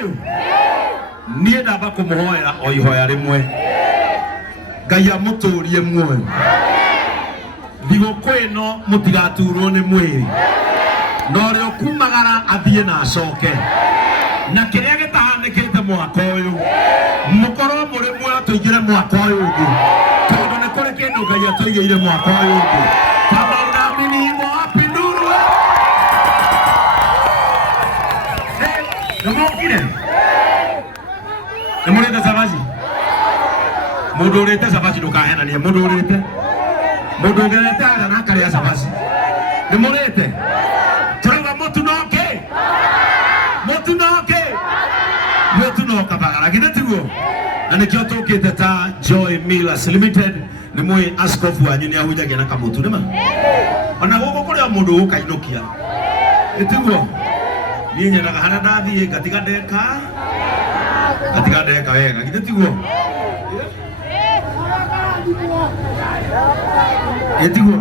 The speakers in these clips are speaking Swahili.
thayo niĩ ndamba kũmũhoera o ihoya rĩmwe Ngai amũtũrie muoyo thigũkũ ĩno mũtigaturwo nĩ mwĩrĩ na ũrĩa ũkumagara athiĩ na acoke na kĩrĩa gĩtahanĩkĩte mwaka ũyũ mũkorwo mũrĩ muoyo tũingĩre mwaka ũyũ ũngĩ tondũ nĩ kũrĩ kĩndũ Ngai atũigĩire mwaka ũyũ ũngĩ kama unaamini hivyo wapi nuru nĩmokire nĩmũrĩte cabaci mũndũ ũrĩte cabaci ndũkahenanie mũndũ ũrĩte mũndũ ũgerete harĩa na akarĩa cabaci nĩmũrĩte turauga mũtunoke mũtunoka bagara githĩ tiguo na nĩkĩo tũkĩte ta Joy Millers Limited nĩ mũĩ askofu wanyu nĩ ahunjagia na kamũtu nĩma ona gũkũ kũrĩa mũndũ gũkainũkia tiguo niĩ nyendaga harĩa ndathiĩ ngatiga ndeka wega githĩ tiguo tiguo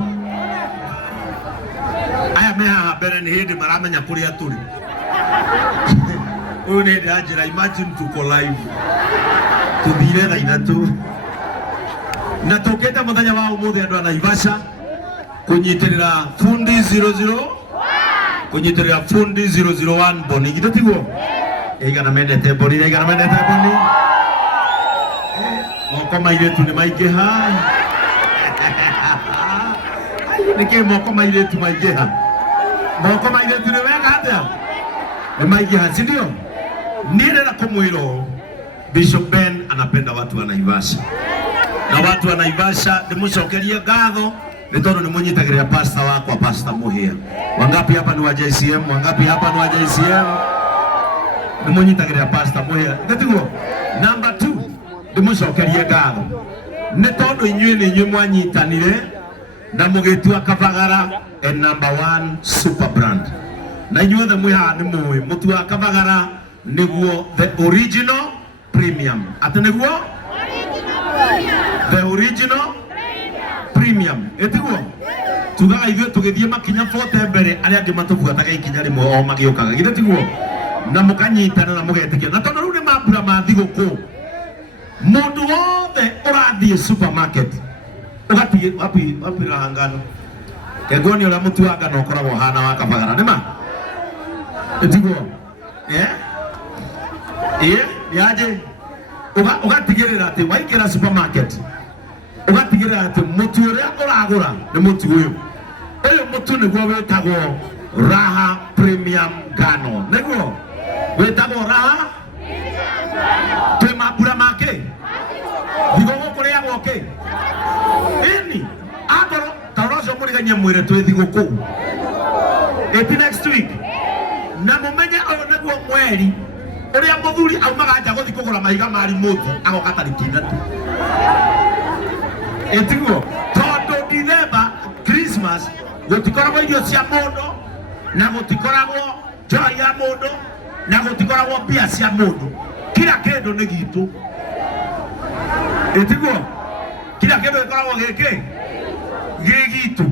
aya me haha mbere nĩ hĩndĩ maramenya kũrĩa tũrĩ ũyũ nĩ hĩndĩ ya njĩra imagine tuko live tũthire thaa ithatũ na tũkĩte mũthenya wa ũmũthĩ andũ a Naivasha kũnyitĩrĩra fundi 001 Boni githĩ tiguo igana mendete Boni moko mairĩtu nĩ maingĩha nĩkĩ moko mairĩtu maingĩha moko mairĩtu nĩ wega atĩa nĩ maingĩha si ndio niĩ ndĩrenda kũmwĩra ũũ Bishop Ben anapenda watu wa Naivasha na watu wa Naivasha ndĩmũcokerie ngatho nĩ tondũ nĩ mũnyitagĩrĩra pastor wakwa Pastor Muhia wangapi hapa ni wa JCM nĩ mũnyitagĩrĩra Pastor Muhia nĩtiguo number 2 ndĩmũcokerie ngatho nĩ tondũ inyuĩ nĩ inyuĩ mwanyitanire na mũgĩtua Kabagara number 1 super brand na inyuothe mwĩ haha nĩ mũĩ mũtu wa Kabagara nĩguo the original premium atĩ nĩguo the original premium etiguo tugaga ithuĩ tũgĩthiĩ makinya 40 mbere arĩa angĩ matũbuataga ikinya rĩmwe o magĩũkaga githĩ tiguo na mũkanyitana na mũgetĩkia na tondũ rĩu nĩ mambura ma thigũkũ mũndũ wothe ũrathiĩ supermarket ũgatigĩ wapira ngano kengoni ũrĩa mũtu wa ngano ũkoragwo hana wa Kabagara nĩma etiguo yaje ugatigĩrĩra atĩ waingĩra supermarket ugatigĩrĩra atĩ mũtu ũrĩa ũragũra nĩ mũtu ũyũ mũtu nĩguo wĩtagwo Raha Premium Ngano nĩguo wĩtagwo Raha twĩ mambura make thigũkũ kũrĩagwo kĩ ini agoro tarocio mũrigania mwĩre twĩ thigũkũ eti next week na mũmenye ũyũ nĩguo mweri ũrĩa mũthuri aumaga nja gũthiĩ kũgũra mahiga ma remote agoka tarĩki 3 etiguo tondũ December Christmas gũtikoragwo irio cia mũndũ na gũtikoragwo joy ya mũndũ na gũtikoragwo mbia cia mũndũ kila kĩndũ nĩ gitũ etiguo kila kĩndũ gĩkoragwo gĩgitũ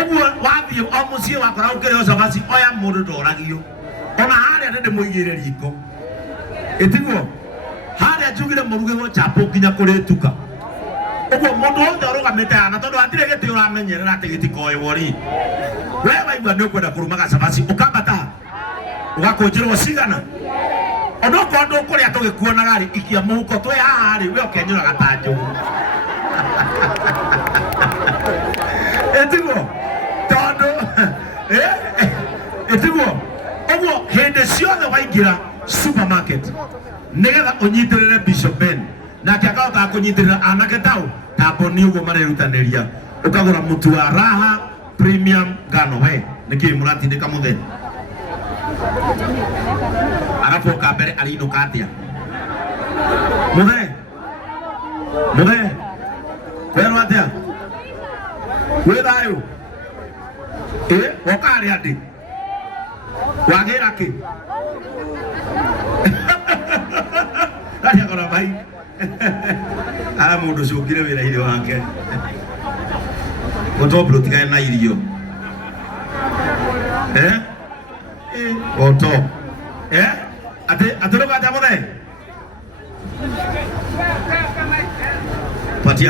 ũguo wathiĩ o mũciĩ wakora ũkĩrĩo cabaci oya mũndũ ndoragio ona harĩa ndĩmũigĩire riko etiguo harĩa njugire mũrugĩrwo chapo nginya kũrĩ tuka ũguo mũndũ wothe ũrũgamĩte hana tondũ hatirĩ gĩtĩ ũramenyerera atĩ gĩtikoywo rĩ we waigua nĩ ũkwenda kũrumaga cabaci ũkambata ũgakũnjĩrwo cigana onokorwo ndũkũrĩa tũgĩkuonaga rĩ ikia mũhuko twĩ haha rĩ we ũkenyũraga ta njũgũ etiguo tondũ etiguo ũguo hĩndĩ ciothe waingĩra supermarket nĩgetha ũnyitĩrĩre Bishop Ben nake akahotaga kũnyitĩrĩra anake tau ta Boni ũguo marerutanĩria ũkagũra mũtu wa Raha Premium Ngano we nĩkĩ mũratindĩka mũthenya agacoka mbere arĩinũka atĩa mũthee kwerwo atĩa wĩ thayũ woka harĩa ndĩ wagĩra kĩ Kaya mai mũndũ cũkire wĩra-inĩ wake gũtobro tigae na irio goto Atoroka jamode.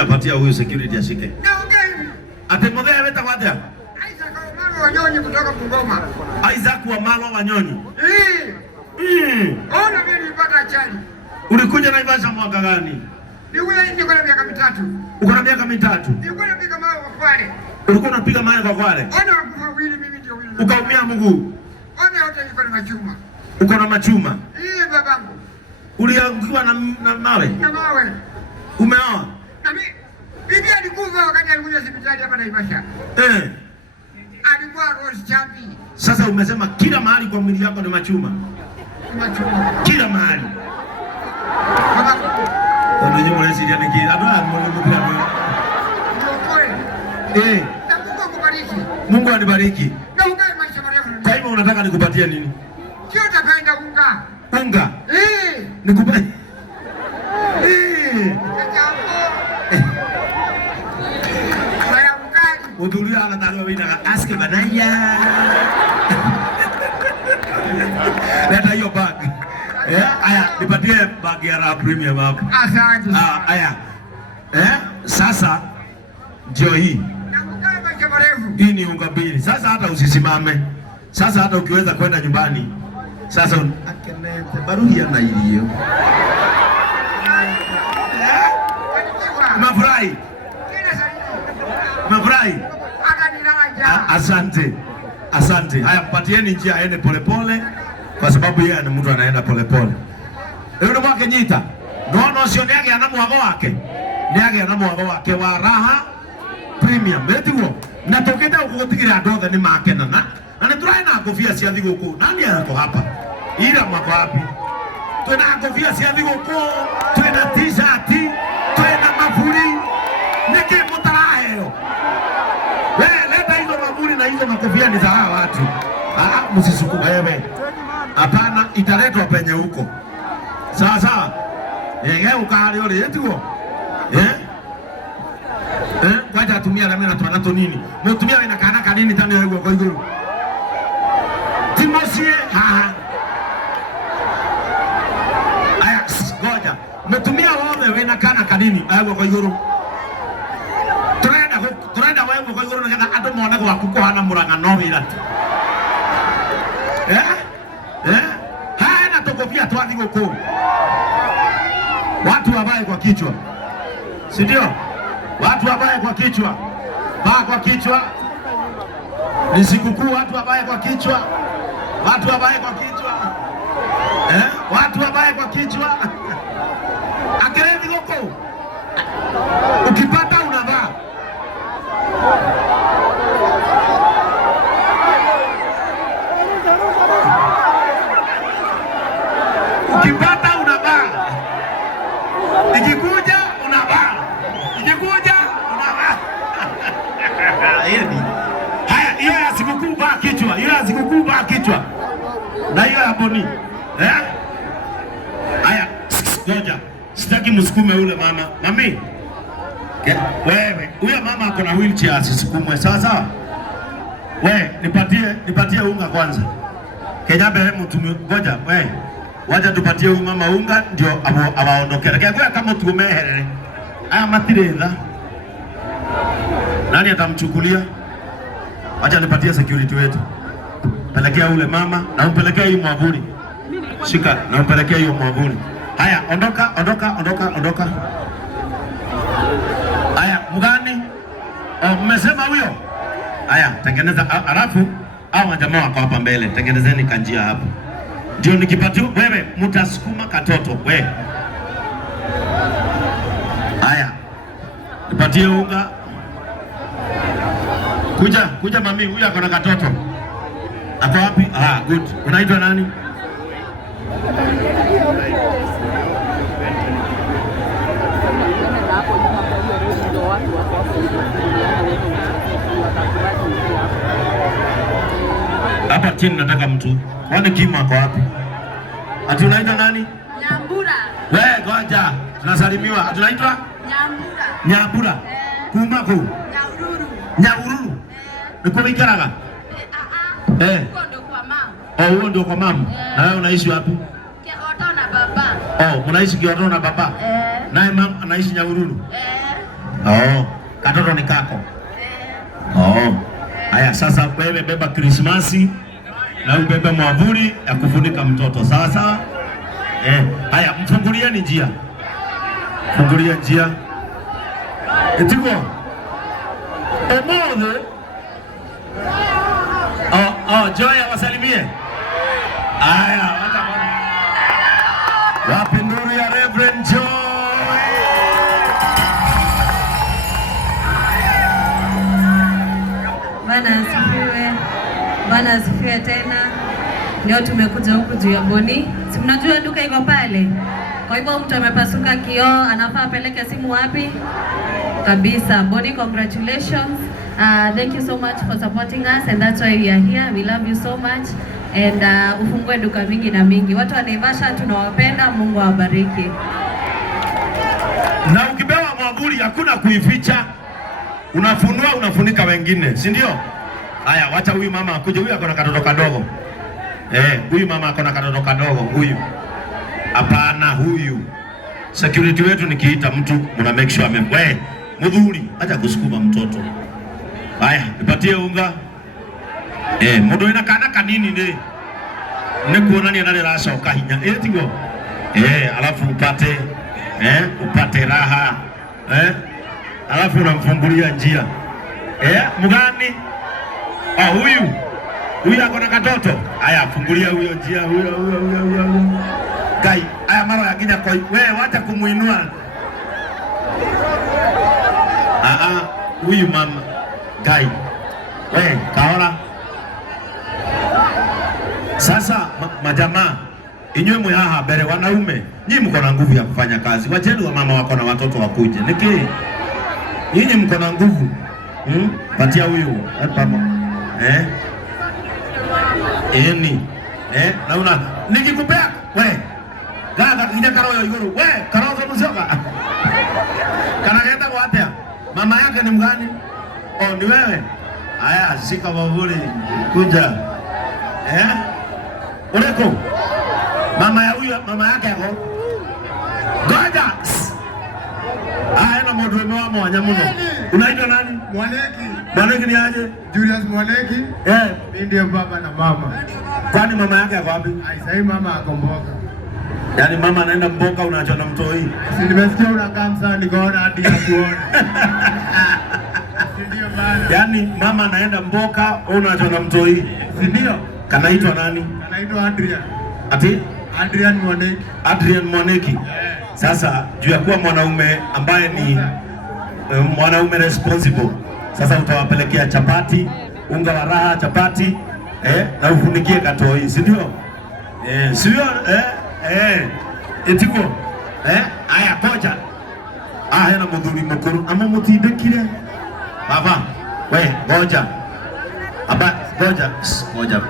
Patia huyu security ashike. Ate modhe ameta kwaje? Isaac Wamalo Wanyonyi kutoka Bungoma. Isaac Wamalo Wanyonyi. Ona mimi nilipata ajali. Ulikuja Naivasha mwaka gani? Niko na miaka 3. Uko na miaka 3? Nilikuwa napiga mawe kwa Kwale. Ulikuwa unapiga mawe kwa Kwale? Ona wawili mimi ndio wili. Ukaumia mguu. Ona yote niko na machuma. Uko na machuma? Babangu. Uliangukiwa na mawe? Na mawe. Umeoa? Na mimi bibi alikufa wakati alikuja hospitali hapa Naivasha. Alikuwa Rose Champi. Sasa umesema kila mahali kwa mwili yako ni machuma? Machuma. Kila mahali. Babangu. Ndio nyinyi mnasikia niki. Adwa mwana Na Mungu akubariki. Mungu anibariki. Na ukae maisha marefu. Kwa hivyo unataka nikupatie nini? Sio utapenda unga. Unga? Nikupatie. Udulia anataka wina aske banaya. Leta hiyo bag. Aya, nipatie bag ya Raha Premium hapo. Asante. Aya. Sasa ndio hii. Hii ni unga mbili. Sasa hata usisimame. Sasa hata ukiweza kwenda nyumbani. Sasa akenete baruhia na ilio. Mafurahi. Mafurahi. Asante. Haya, mpatieni njia aende polepole kwa sababu yeye ni mtu anaenda polepole. Ndio mwake nyita. Nono sio niage ana mwago wake. Niage ana mwago wake wa Raha Premium. Betiguo. Na toketa ukugotigira ndothe ni makenana. Na nituraina kofia cia thiguku. Nani yako hapa? Ira mwako wapi? Twina kofia cia thiguku, twina t-shirt, twina maburi. Niki mutaraheo. Leta hizo maburi na hizo makofia ni za hawa watu. Msisukume wewe. Hapana, italetwa penye huko. Sawa. Yeye ukali ole yetuo. Kwaja tumia na mimi na twanato nini? Mtumia wena kana kanini tani yego kwa iguru. Timosie Aya, ngoja. Mtumia wao wena kana kanini yego kwa iguru. Turenda wewe kwa iguru na kana ando mona kwa kuko hana muranga no wirati. Hana tokofia twani goko. Watu wabaye kwa kichwa. Si ndio? Watu wabaye kwa kichwa. Baa kwa kichwa. Ni sikukuu, watu wabaye kwa kichwa. Watu wabaye kwa kichwa. Watu wabaye kwa kichwa. Akerevi goko. Ukipata unavaa. Ukipata unavaa. Ikikuja unavaa. Haya, hiyo ya sikukuu vaa kichwa. Hiyo ya sikukuu vaa kichwa. Na hiyo ya boni. Haya, ngoja. Sitaki msukume ule mama. Mami. Wewe, huyo mama ako na wheelchair asisukumwe. Sawa. Wewe, nipatie unga kwanza. Kenyabe hemu ngoja, wewe. Wacha tupatie huyu mama unga ndio awaondokea. Kwa kama tumeherere. Aya matiretha. Nani atamchukulia? Acha nipatie security wetu. Pelekea ule mama na umpelekea hii mwavuli. Shika na umpelekea hiyo mwavuli. Haya, ondoka. Haya, mgani? Mmesema huyo? Haya, tengeneza alafu hao jamaa wako hapa mbele. Tengenezeni kanjia hapo. Ndio nikipatia wewe mtasukuma katoto wewe. Haya. Nipatie unga. Kuja mami, huyu ako na katoto. Ako wapi? Good. Unaitwa nani? Hapa chini nataka mtu. Kwani Kima ako wapi? Ati unaitwa nani? Nyambura. Wewe ngoja. Tunasalimiwa. Tunaitwa? Nyambura. Kumako. Nyaururu. Niko mikaraga. Huko ndo kwa mama. Huko ndo kwa mama. Na wewe unaishi wapi? Oh, mnaishi Kiwatoro na baba? Naye mama anaishi Nyahururu? Oh, katoto ni kako? Oh. Haya, sasa wewe beba Krismasi na ubebe mwavuli ya kufunika mtoto. Sawa sawa? Haya, mfungulieni njia. Fungulia njia. Etiko. Omothe. Joy wasalimie. Haya, wapi nuru ya Reverend Joy? Bwana asifiwe. Bwana asifiwe tena. Leo tumekuja huku juu ya Boni. Si mnajua duka iko pale? Kwa hivyo mtu amepasuka kioo, anafaa apeleke simu wapi? Kabisa. Boni, congratulations. Thank you so much for supporting us, and that's why we are here. We love you so much. And ufungue duka mingi na mingi. Watu wa Naivasha tunawapenda, Mungu awabariki. Na ukipewa mwavuli hakuna kuificha. Unafunua, unafunika wengine, si ndio? Haya, wacha huyu mama akuje. Huyu akona katoto kadogo. Huyu mama akona katoto kadogo huyu. Hapana, huyu. Security wetu nikiita mtu mna make sure mudhuri acha kusukuma mtoto. Haya, nipatie unga. Mundu ina kana kanini ne kuonania nale rasha ukahinya. Tigo. Alafu upate raha. Alafu unamfungulia njia. Mugani? Huyu akona katoto. Haya, fungulia huyo njia, huyo. Kai, haya mara ya kinya koi. Wewe wacha kumuinua. Huyu mama. Kai. Wewe, kaona? Sasa majamaa, inywe mwaha bere wanaume, nyinyi mko na nguvu ya kufanya kazi. Wacheni wa mama wako na watoto wakuje. Niki? Nyinyi mko na nguvu. Patia huyu hapa. Naona nikikupea wewe. Gaga kija karo yoro. Wewe, karo za mzoga. Kanaleta kwa atia. Mama yake ni mgani? Ni wewe. Haya, shika mwavuli. Kuja. Ureko. Mama yake yako. Goja. Na mwanaume wa mwanya mno. Unaitwa nani? Mwaneki. Mwaneki ni aje? Julius Mwaneki. Mimi ndio baba na mama. Kwani mama yake yako wapi? Sasa mama ako Mboka. Yaani mama anaenda Mboka, unaacha na mtoi. Si nimesikia unakaa msana nikaona hadi akuone. Ndio bana. Yaani mama anaenda Mboka, unaacha na mtoi. Si ndio? Kanaitwa nani? Kanaitwa Adrian. Ati? Adrian Mwaneki. Adrian Mwaneki. Sasa juu ya kuwa mwanaume ambaye ni mwanaume responsible, sasa utawapelekea chapati, unga wa raha, chapati, na ufunikie katoi, si ndio? Sio etiko. Aya koja. Hena mudhuri mukuru ama mutibekire. Baba, we goja. Aba goja,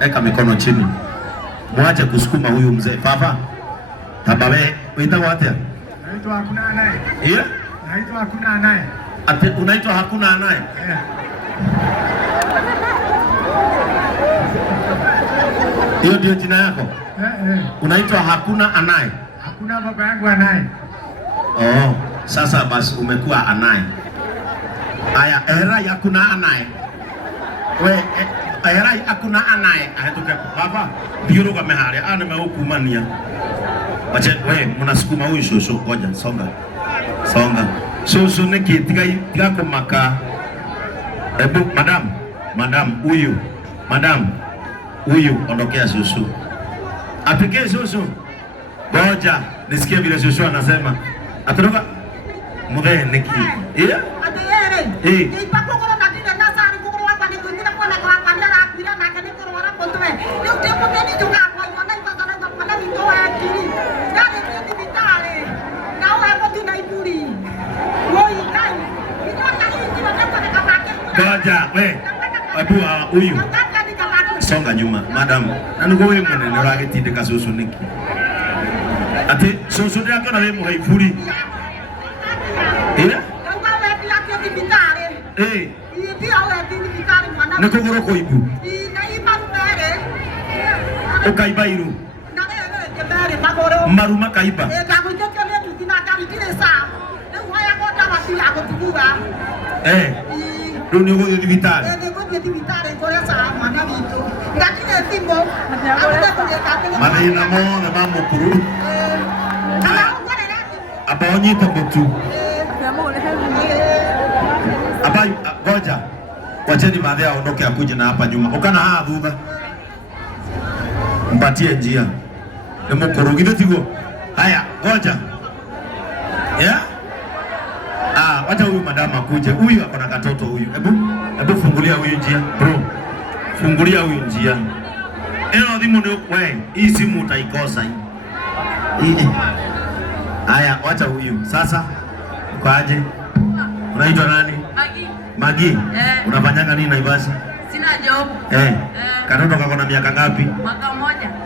eka mikono chini. Mwache kusukuma huyu mzee. Baba. Tabawe, uita wapi? Naitwa hakuna anaye. Naitwa hakuna anaye. Ati unaitwa hakuna anaye? Hiyo ndio jina yako? Unaitwa hakuna anaye? Hakuna baba yangu anaye. Sasa basi umekuwa anaye. Aya, era hakuna anaye. We, era hakuna anaye. Ahetoka baba, biro kama hali, nimeukumania. Wacha wewe mnasukuma huyu shosho, ngoja songa. Shosho neki tiga kumaka. Madam huyu ondokea shosho. Apike shosho. Ngoja nisikie vile shosho anasema. Atoroka mudhe neki. Ipako kwa nadine na sari kwa watu ni kuingia kwa na kwa kwanda na kuira na kani kwa wala kontwe. Leo tempo ni joka kwa wanda ipaka na kwa ni toa akili. Gari ni vitale. Na wewe hapo tunaiburi. Woi kai. Nitoka hivi wakati nikapake. Ngoja we. Huyu. Songa nyuma, madam. Nanugo wewe mwenene wake tindika soso niki. Ati soso yako na wewe muhaifuri. Nekogoro koibu. Ukaiba iru. maruma kaiba rĩu nĩ ũgũthiĩ thibitarĩ mathĩna mothe ma mũkũrũ amba ũnyite mũtu amba ngoja wacheni madhe aondoke akuje na hapa nyuma ukana haha thutha mpatie njia nĩ mũkũrũ githĩ tiguo haya ngoja wacha huyu madama akuje. Huyu akona katoto huyu. Hebu fungulia huyu njia. Bro. Fungulia huyu njia. Eno thimu ni wewe. Hii simu utaikosa hii. Haya, wacha huyu. Sasa ukaje? Unaitwa nani? Magi. Unafanyanga nini Naivasha? Sina job. Katoto kako na miaka ngapi?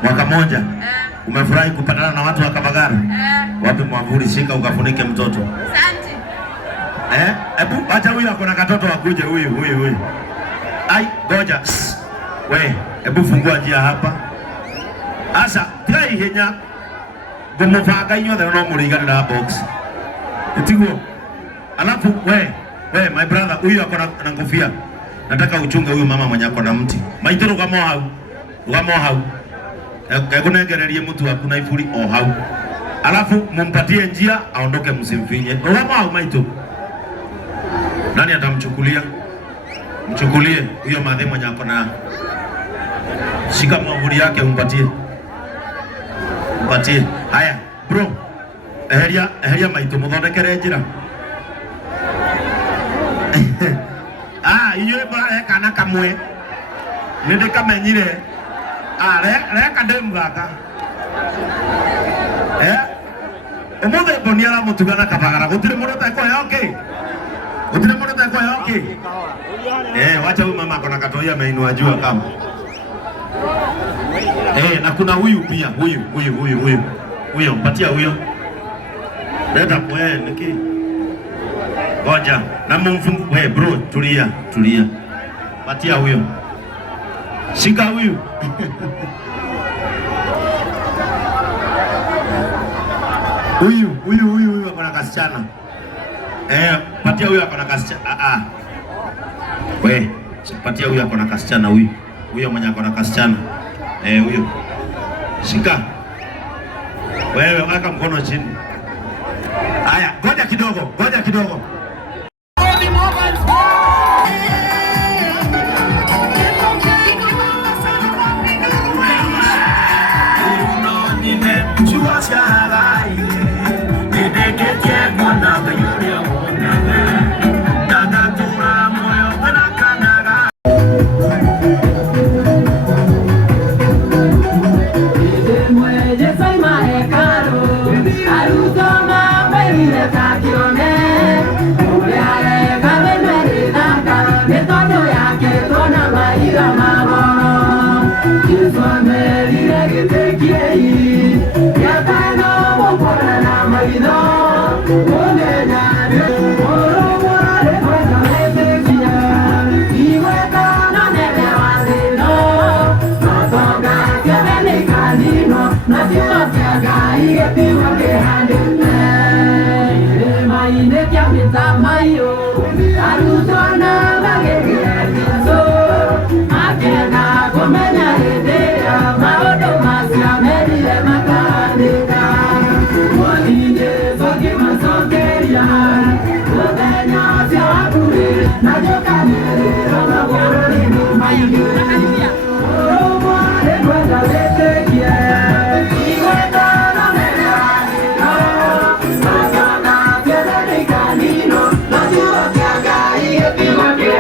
Mwaka moja. Umefurahi kupatana na watu wa Kabagara? Wapi mwavuli, shika ukafunike mtoto. Asante. Hebu acha huyu akona katoto akuje huyu. Ai, ngoja. We, hebu fungua njia hapa. Asa, trai henya. Ngomufanga inyothe no mũrĩiganĩra box. Etiguo. Alafu we, my brother, huyu akona na kofia. Nataka uchunge huyu mama mwenye akona mti. Maitoro kama hau. Kama hau. Ekunengererie mtu hakuna ifuri o hau. Alafu mumpatie njia aondoke msimfinye. Kama hau maito. Nani atamchukulia? Mchukulie huyo madhe mwenye akona. Shika mwavuli yake umpatie. Mpatie. Haya, bro. Eheria maito muthondekere njira. Inyuĩ kana kamwe. Nĩndĩ kamenyire. Reka ndemu gaka. Ũmũthĩ Boni aramũtugana Kabagara gũtirĩ mũndũ ũtekũheo kĩ? Gũtirĩ mũndũ ũtekũheo kĩ? Wacha huyu mama akona katoi ameinua jua kama. Na kuna huyu pia, huyu. Huyo, mpatia huyo. Leta kwa niki. Ngoja, na mumfungu. Bro, tulia. Patia huyo. Shika huyu. Huyu akona kasichana. Patia huyu akona kasichana. Patia huyu akona kasichana huyu. Huyo mwenye akona kasichana. Huyo. Shika. Wewe weka mkono chini. Haya, ngoja kidogo. Happy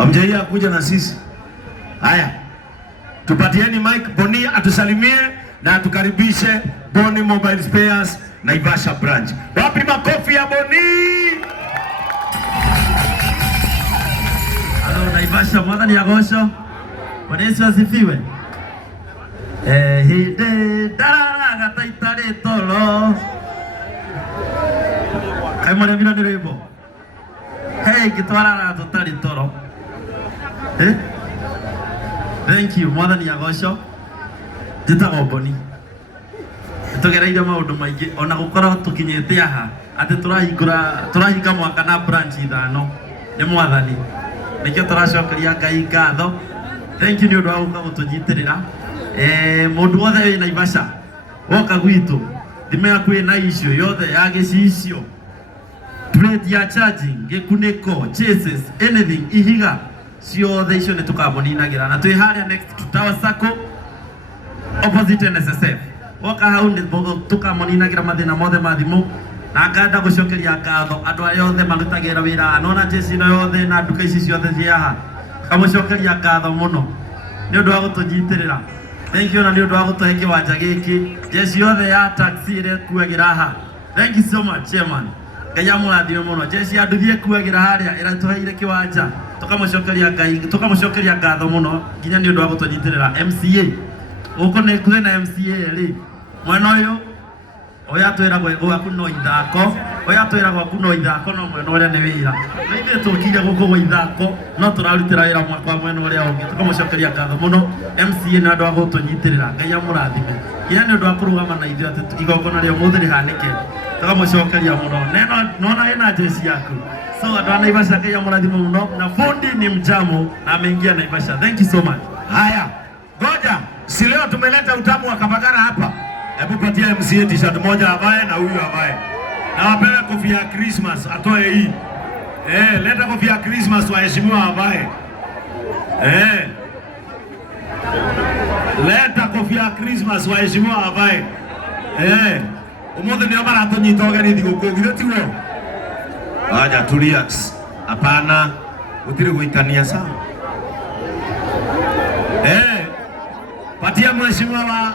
Amjaiya kuja na sisi. Haya, tupatieni mic Boni atusalimie na atukaribishe Boni Mobile Spares Naivasha branch. Wapi makofi ya Boni? Halo Naivasha, mwadhani ya gosho. Bwana Yesu asifiwe. Hinde darara gataitare toro. Kai mwana bila nirebo. Hey, kitwara tutari toro. Thank you, mwadhani ya gosho. Njĩtagwo Boni. Tũgereire maũndũ maingĩ ona gũkorwo tũkinyĩte aha atĩ tũrahinga mwaka na branch 5 nĩ mwathani. Nĩkĩo tũracokeria Ngai ngatho. Thank you nĩ ũndũ wa gũka gũtũnyitĩrĩra. Mũndũ wothe wĩ Naivasha woka gwitũ thimea kwĩna icio yothe ya gĩcicio, plate ya charging, gĩkunĩko, chases, anything, ihiga ciothe icio nĩ tũkambũninagĩra na twĩ harĩa next to Tower Sacco opposite NSSF. Woka hau nĩ tũkamoninagĩra mathĩna mothe ma thimũ na nganda gũcokeria ngatho andũ aya othe marutagĩra wĩra anona jesi ĩno yothe na nduka ici ciothe cia haha, kamũcokeria ngatho mũno nĩ ũndũ wa gũtũnyitĩrĩra. Thank you na nĩ ũndũ wa gũtũhe kĩwanja gĩkĩ, jesi yothe ya taxi ĩrĩa ĩkuagĩra haha. Thank you so much chairman. Ngai amũrathime mũno. Jesi ya nduthi ĩkuagĩra harĩa ĩratũheire kĩwanja, tũkamũcokeria ngatho mũno nginya nĩ ũndũ wa gũtũnyitĩrĩra. MCA uko nĩ kuwe na MCA rĩ mwena ũyũ oya twĩragwo gwaku no ithako, oya twĩragwo gwaku no ithako no mwena ũrĩa nĩ wĩra. Nĩ tũkire gũkũ gwa ithako no tũrarutĩra wĩra mwaka mwena ũrĩa ũngĩ, tũkamũcokeria ngatho mũno. MCA nĩ andũ a gũtũnyitĩrĩra, Ngai amũrathime nginya nĩ ũndũ wa kũrũgama na ithuĩ atĩ igongona rĩa ũmũthĩ rĩhanĩke, tũkamũcokeria mũno. Nona hena jesi yaku, so andũ a Naivasha Ngai amũrathime mũno na fundi ni mjamu na ameingia Naivasha. Thank you so much. Haya, ngoja, si leo tumeleta utamu wa Kabagara hapa. Hebu patia MCA t-shirt moja avae na huyu avae. Na wapewe kofia ya Christmas atoe hii. Leta kofia ya Christmas waheshimiwa avae. Leta kofia ya Christmas waheshimiwa avae. Umuthi ni amara tunyita ogeni thigũkũ githĩ tiguo? Aja tulia. Hapana, utire guitania sawa. Patia mheshimiwa wa